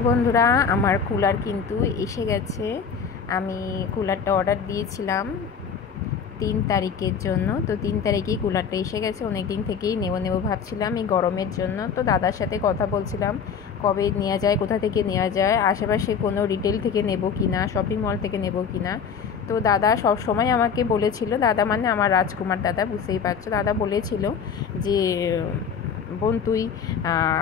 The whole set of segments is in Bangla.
দেখো বন্ধুরা, আমার কুলার কিন্তু এসে গেছে। আমি কুলারটা অর্ডার দিয়েছিলাম 3 তারিখের জন্য। তো 3 তারিখেই কুলারটা এসে গেছে। অনেক দিন থেকেই নেব ভাবছিলাম এই গরমের জন্য। তো দাদার সাথে কথা বলছিলাম কবে নেওয়া যায়, কোথা থেকে নেওয়া যায়, আশেপাশে কোনো রিটেল থেকে নেব কি না, শপিং মল থেকে নেব কি না। তো দাদা সব সময় আমাকে বলেছিল, দাদা মানে আমার রাজকুমার দাদা, বুঝতেই পারছো, দাদা বলেছিল যে বোন তুই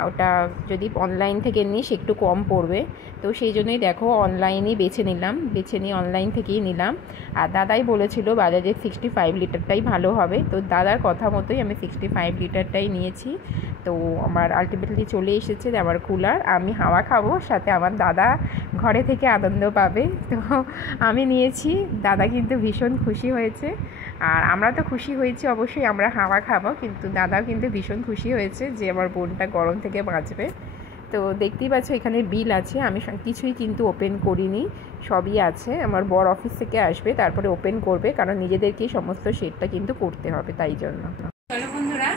ওটা যদি অনলাইন থেকে নিস একটু কম পড়বে। তো সেই জন্যই দেখো অনলাইনেই বেছে নিয়ে অনলাইন থেকেই নিলাম। আর দাদাই বলেছিল বাজাজের 65 লিটারটাই ভালো হবে। তো দাদার কথা মতোই আমি 65 লিটারটাই নিয়েছি। তো আমার আলটিমেটলি চলে এসেছে আমার কুলার। আমি হাওয়া খাবো, সাথে আমার দাদা ঘরে থেকে আনন্দ পাবে। তো আমি নিয়েছি, দাদা কিন্তু ভীষণ খুশি হয়েছে। আর আমরা তো খুশি হয়েছি অবশ্যই, আমরা হাওয়া খাবো, কিন্তু দাদাও কিন্তু ভীষণ খুশি হয়েছে যে আমার বোনটা গরম থেকে বাঁচবে। তো দেখতেই পাচ্ছ এখানে বিল আছে, আমি কিছুই কিন্তু ওপেন করিনি, সবই আছে। আমার বর অফিস থেকে আসবে, তারপরে ওপেন করবে, কারণ নিজেদেরকেই সমস্ত সেটটা কিন্তু করতে হবে, তাই জন্য। চলো বন্ধুরা,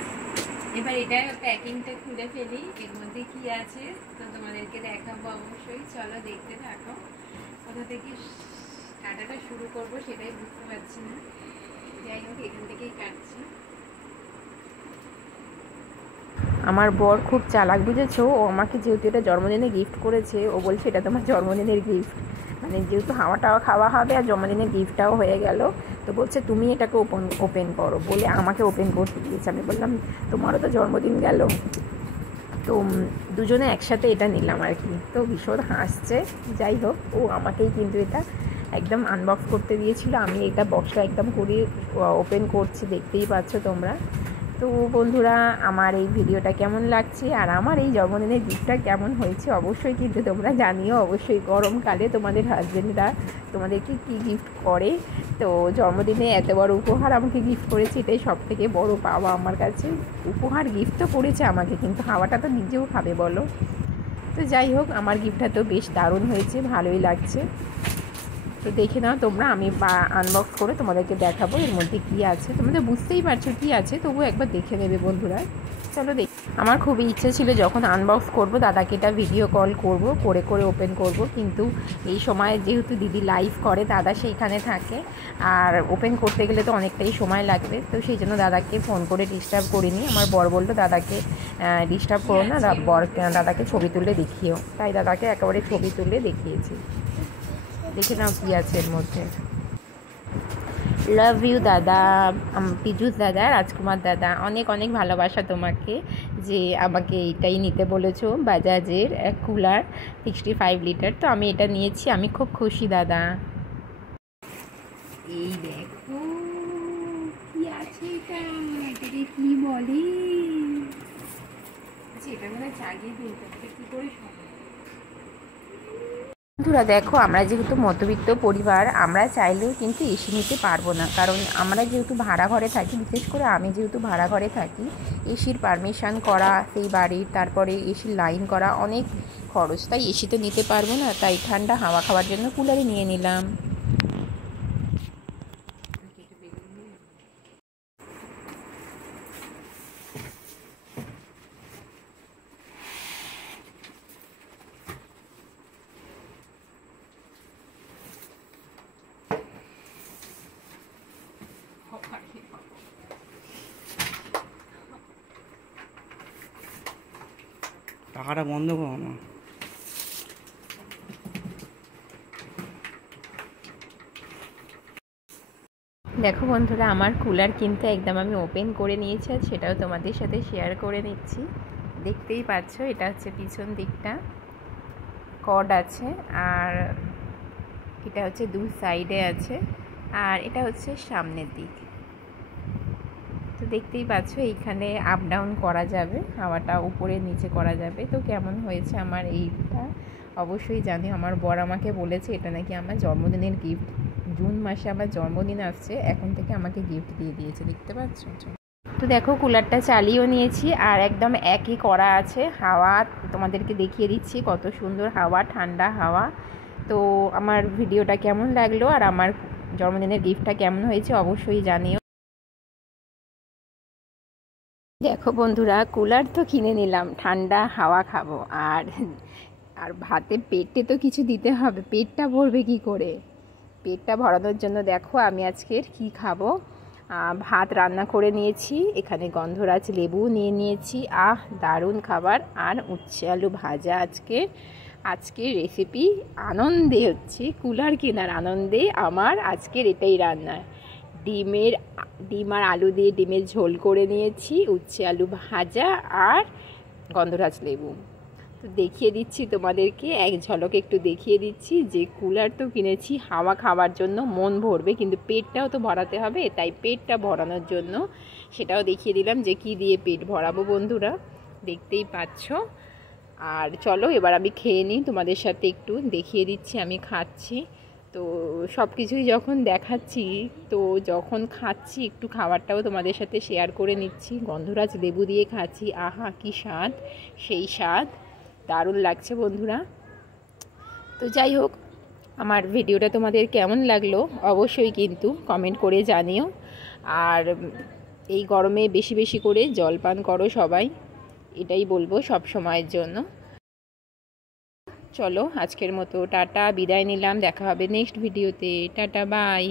এবার এটা প্যাকিংটা খুলে ফেলি, এর মধ্যে কি আছে তো তোমাদেরকে দেখাবো অবশ্যই। চলো দেখতে থাকো, কোথা থেকে কাটাটা শুরু করবো সেটাই বুঝতে পারছি না। যাই হোক, এখান থেকেই কাটছি। আমার বর খুব চালাক, বুঝেছো। ও আমাকে যেহেতু এটা জন্মদিনে গিফট করেছে, ও বলছে এটা তোমার জন্মদিনের গিফট, মানে যেহেতু হাওয়াটাও খাওয়া হবে আর জন্মদিনের গিফটটাও হয়ে গেল। তো বলছে তুমি এটাকে ওপেন করো, বলে আমাকে ওপেন করতে দিয়েছে। আমি বললাম তোমারও তো জন্মদিন গেল। তো দুজনে একসাথে এটা নিলাম আর কি। তো ভীষণ হাসছে। যাই হোক, ও আমাকেই কিন্তু এটা একদম আনবক্স করতে দিয়েছিল। আমি এটা বক্সটা একদম করে ওপেন করছি, দেখতেই পাচ্ছ তোমরা। তো বন্ধুরা, আমার এই ভিডিওটা কেমন লাগছে আর আমার এই জন্মদিনের গিফটটা কেমন হয়েছে অবশ্যই কিন্তু তোমরা জানিও। অবশ্যই গরমকালে তোমাদের হাজবেন্ডরা তোমাদেরকে কী গিফট করে। তো জন্মদিনে এত বড় উপহার আমাকে গিফট করেছে, এটাই সব থেকে বড় পাওয়া আমার কাছে। উপহার গিফট তো করেছে আমাকে, কিন্তু হাওয়াটা তো নিজেও খাবে বলো। তো যাই হোক, আমার গিফটটা তো বেশ দারুণ হয়েছে, ভালোই লাগছে। তো দেখে নাও তোমরা, আমি আনবক্স করে তোমাদেরকে দেখাবো এর মধ্যে কী আছে। তোমাদের বুঝতেই পারছো কী আছে, তবু একবার দেখে নেবে বন্ধুরা। চলো দেখ। আমার খুবই ইচ্ছে ছিল যখন আনবক্স করব দাদাকে এটা ভিডিও কল করব, করে ওপেন করব, কিন্তু এই সময় যেহেতু দিদি লাইভ করে, দাদা সেইখানে থাকে, আর ওপেন করতে গেলে তো অনেকটাই সময় লাগবে। তো সেই জন্য দাদাকে ফোন করে ডিস্টার্ব করিনি। আমার বর বললো দাদাকে ডিস্টার্ব করো না, দাদাকে ছবি তুলে দেখিও। তাই দাদাকে একেবারে ছবি তুলে দেখিয়েছি। দেখে নাও কী আছে এর মধ্যে। লাভ ইউ দাদা, পীযূষ দাদা, রাজকুমার দাদা, অনেক অনেক ভালোবাসা তোমাকে যে আমাকে এইটাই নিতে বলেছো, বাজাজের কুলার 65 লিটার। তো আমি এটা নিয়েছি, আমি খুব খুশি দাদা। এই দেখো কি আছে, এটাকে কি বলে, এটা মানে চাগিয়ে দিই, কী করে। বন্ধুরা দেখো, আমরা যেহেতু মধ্যবিত্ত পরিবার, আমরা চাইলেও কিন্তু এসি নিতে পারবো না, কারণ আমরা যেহেতু ভাড়া ঘরে থাকি, বিশেষ করে আমি যেহেতু ভাড়া ঘরে থাকি, এসির পারমিশন করা সেই বাড়ির, তারপরে এসির লাইন করা অনেক খরচ, তাই এসি তো নিতে পারবো না। তাই ঠান্ডা হাওয়া খাওয়ার জন্য কুলারে নিয়ে নিলাম। টাকাটা বন্ধ করো না। দেখো বন্ধুরা, আমার কুলার কিন্তু একদম আমি ওপেন করে নিয়েছি, আর সেটাও তোমাদের সাথে শেয়ার করে নিচ্ছি। দেখতেই পাচ্ছ, এটা হচ্ছে পিছন দিকটা, কর্ড আছে, আর এটা হচ্ছে দু সাইডে আছে, আর এটা হচ্ছে সামনের দিক। তো দেখতেই পাচ্ছ এইখানে আপ ডাউন করা যাবে, হাওয়াটা উপরে নিচে করা যাবে। তো কেমন হয়েছে আমার এইটা অবশ্যই জানি। আমার বর আমাকে বলেছে এটা নাকি আমার জন্মদিনের গিফট, জুন মাসে আমার জন্মদিন আসছে, এখন থেকে আমাকে গিফট দিয়ে দিয়েছে, দেখতে পাচ্ছ। তো দেখো কুলারটা চালিয়েও নিয়েছি, আর একদম একই করা আছে। হাওয়া তোমাদেরকে দেখিয়ে দিচ্ছি, কত সুন্দর হাওয়া, ঠান্ডা হাওয়া। তো আমার ভিডিওটা কেমন লাগলো আর আমার জন্মদিনের গিফটটা কেমন হয়েছে অবশ্যই জানিও। দেখো বন্ধুরা, কুলার তো কিনে নিলাম, ঠান্ডা হাওয়া খাবো, আর আর ভাতে পেটে তো কিছু দিতে হবে, পেটটা ভরবে কি করে? পেটটা ভরানোর জন্য দেখো আমি আজকের কি খাবো। ভাত রান্না করে নিয়েছি, এখানে গন্ধরাজ লেবু নিয়ে নিয়েছি, দারুণ খাবার। আর উচ্ছে আলু ভাজা আজকের রেসিপি। আনন্দে হচ্ছে, কুলার কেনার আনন্দে আমার আজকের এটাই রান্না। ডিম আর আলু দিয়ে ডিমের ঝোল করে নিয়েছি, উচ্ছে আলু ভাজা আর গন্ধরাজ লেবু। তো দেখিয়ে দিচ্ছি তোমাদেরকে, এক ঝলক একটু দেখিয়ে দিচ্ছি যে কুলার তো কিনেছি হাওয়া খাওয়ার জন্য, মন ভরবে কিন্তু পেটটাও তো ভরাতে হবে, তাই পেটটা ভরানোর জন্য সেটাও দেখিয়ে দিলাম যে কি দিয়ে পেট ভরাবো বন্ধুরা, দেখতেই পাচ্ছ। আর চলো এবার আমি খেয়ে নিই, তোমাদের সাথে একটু দেখিয়ে দিচ্ছি আমি খাচ্ছি। তো সব কিছুই যখন দেখাচ্ছি, তো যখন খাচ্ছি একটু খাবারটাও তোমাদের সাথে শেয়ার করে নিচ্ছি। গন্ধরাজ লেবু দিয়ে খাচ্ছি, আহা কি স্বাদ, সেই স্বাদ, দারুণ লাগছে বন্ধুরা। তো যাই হোক, আমার ভিডিওটা তোমাদের কেমন লাগলো অবশ্যই কিন্তু কমেন্ট করে জানিও। আর এই গরমে বেশি বেশি করে জল পান করো সবাই, এটাই বলবো সব সময়ের জন্য। চলো আজকের মতো টাটা, বিদায় নিলাম, দেখা হবে নেক্সট ভিডিওতে। Tata, by.